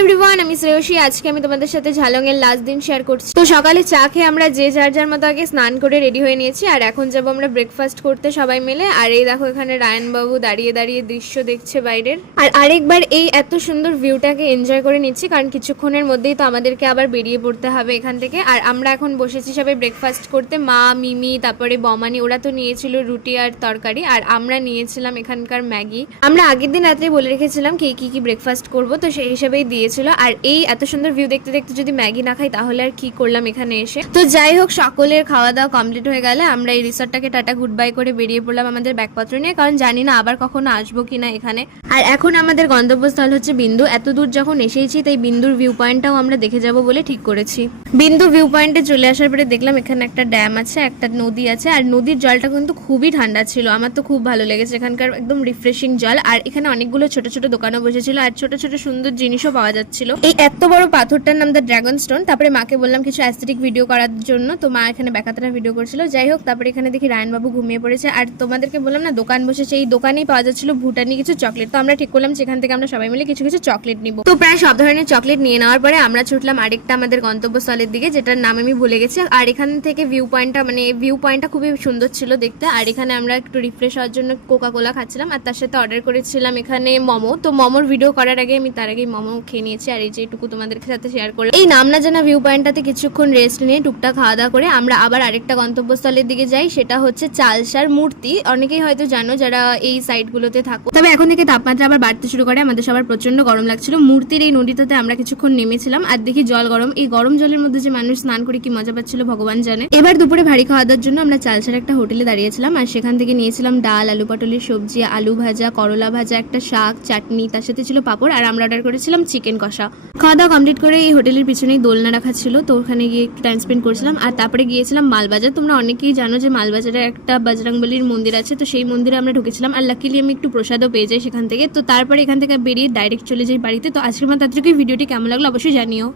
Everyone, আমি শ্রেয়সী। আজকে আমি তোমাদের সাথে ঝালং এর লাস্ট দিন শেয়ার করছি। তো সকালে চা খেয়ে আমরা যে যার যার মতো আগে স্নান করে রেডি হয়ে নিয়েছি, আর এখন যাবো আমরা ব্রেকফাস্ট করতে সবাই মিলে। আর এই দেখো এখানে রায়ন বাবু দাঁড়িয়ে দাঁড়িয়ে দৃশ্য দেখছে বাইরের, আর আরেকবার এই এত সুন্দর ভিউটাকে এনজয় করে নিচ্ছি, কারণ কিছুক্ষণের মধ্যেই তো আমাদেরকে আবার বেরিয়ে পড়তে হবে এখান থেকে। আর আমরা এখন বসেছি সবাই ব্রেকফাস্ট করতে। মা, মিমি, তারপরে বমানি, ওরা তো নিয়েছিল রুটি আর তরকারি, আর আমরা নিয়েছিলাম এখানকার ম্যাগি। আমরা আগের দিন রাত্রে বলে রেখেছিলাম কে কি কি ব্রেকফাস্ট করবো, তো সেই হিসেবেই দিয়েছিল। আর এই এত সুন্দর ভিউ দেখতে দেখতে যদি ম্যাগি না খাই তাহলে আর কি করলাম এখানে এসে। তো যাই হোক, সকলের খাওয়া দাওয়া কমপ্লিট হয়ে গেলে আমরা এই রিসর্টটাকে টাটা গুড বাই করে বেরিয়ে পড়লাম আমাদের ব্যাগপত্র নিয়ে, কারণ জানি না আবার কখনো আসবো কিনা এখানে। আর এখন আমাদের গন্তব্যস্থল হচ্ছে বিন্দু। এত দূর যখন এসেছি তাই বিন্দুর ভিউ পয়েন্টটাও আমরা দেখে যাব বলে ঠিক করেছি। বিন্দু ভিউ পয়েন্টে চলে আসার পরে দেখলাম এখানে একটা ড্যাম আছে, একটা নদী আছে, আর নদীর জলটা কিন্তু খুবই ঠান্ডা ছিল। আমার তো খুব ভালো লেগেছে, এখানকার একদম রিফ্রেশিং জল। আর এখানে অনেকগুলো ছোট ছোট দোকানও বসেছিল, আর ছোট ছোট সুন্দর জিনিসও পাওয়া যাচ্ছিল। এই এত বড় পাথরটার নাম দ্য ড্রাগন স্টোন। তারপরে মাকে বললাম কিছু অ্যাস্থেটিক ভিডিও করার জন্য, তো মা এখানে ব্যাকাতারা ভিডিও করছিল। যাই হোক, তারপরে এখানে দেখি রায়নবাবু ঘুমিয়ে পড়েছে। আর তোমাদেরকে বললাম না দোকান বসেছে, এই দোকানেই পাওয়া যাচ্ছিল ভুটানি কিছু চকলেট। তো আমরা ঠিক করলাম সেখান থেকে আমরা সবাই মিলে কিছু কিছু চকলেট নিব। তো প্রায় সব ধরনের চকলেট নিয়ে নেওয়ার পরে আমরা ছুটলাম আরেকটা আমাদের গন্তব্যস্থলের দিকে, যেটার নাম আমি ভুলে গেছি। আর এখান থেকে ভিউ পয়েন্টটা খুবই সুন্দর ছিল দেখতে। আর এখানে আমরা একটু রিফ্রেশ হওয়ার জন্য কোকা কোলা খাচ্ছিলাম, আর তার সাথে অর্ডার করেছিলাম এখানে মোমো। তো মোমোর ভিডিও করার আগে আমি তার আগেই মোমো খেয়ে নিয়েছি, আর এই যেটুকু তোমাদের সাথে শেয়ার করলাম। এই নাম না জানা ভিউ পয়েন্টটাতে কিছুক্ষণ রেস্ট নিয়ে টুকটাক খাওয়া দাওয়া করে আমরা আবার আরেকটা গন্তব্যস্থলের দিকে যাই, সেটা হচ্ছে চালসার মূর্তি। অনেকেই হয়তো জানো যারা এই সাইটগুলোতে থাকো। তবে এখন থেকে তাপমাত্রা আবার বাড়তে শুরু করে, আমাদের সবার প্রচন্ড গরম লাগছিল। মূর্তির এই নদীটাতে আমরা কিছুক্ষণ নেমেছিলাম, আর দেখি জল গরম। এই গরম জলের মধ্যে যে মানুষ স্নান করে কি মজা পাচ্ছিল ভগবান জানে। এবার দুপুরে ভারী খাওয়া দাওয়ার জন্য আমরা চালসার একটা হোটেলে দাঁড়িয়েছিলাম, আর সেখান থেকে নিয়েছিলাম ডাল, আলু পটলের সবজি, আলু ভাজা, করলা ভাজা, একটা শাক, চাটনি, তার সাথে ছিল পাপড়, আর আমরা অর্ডার করেছিলাম চিকেন কষা। খাওয়া দাওয়া কমপ্লিট করে এই হোটেলের পিছনেই দোলনা রাখা ছিল, তো ওখানে গিয়ে একটু টাইম স্পেন্ড করেছিলাম। আর তারপরে গিয়েছিলাম মালবাজার। তোমরা অনেকেই জানো যে মালবাজারে একটা বজরংবলির মন্দির আছে, তো সেই মন্দিরে আমরা ঢুকেছিলাম। আর লাকিলি আমি একটু প্রসাদও পেয়ে যাই সেখান থেকে। তো তারপরে এখান থেকে বেরিয়ে ডাইরেক্ট চলে যাই বাড়িতে। তো আজকের মতো ভিডিওটি কেমন লাগলো অবশ্যই জানিও।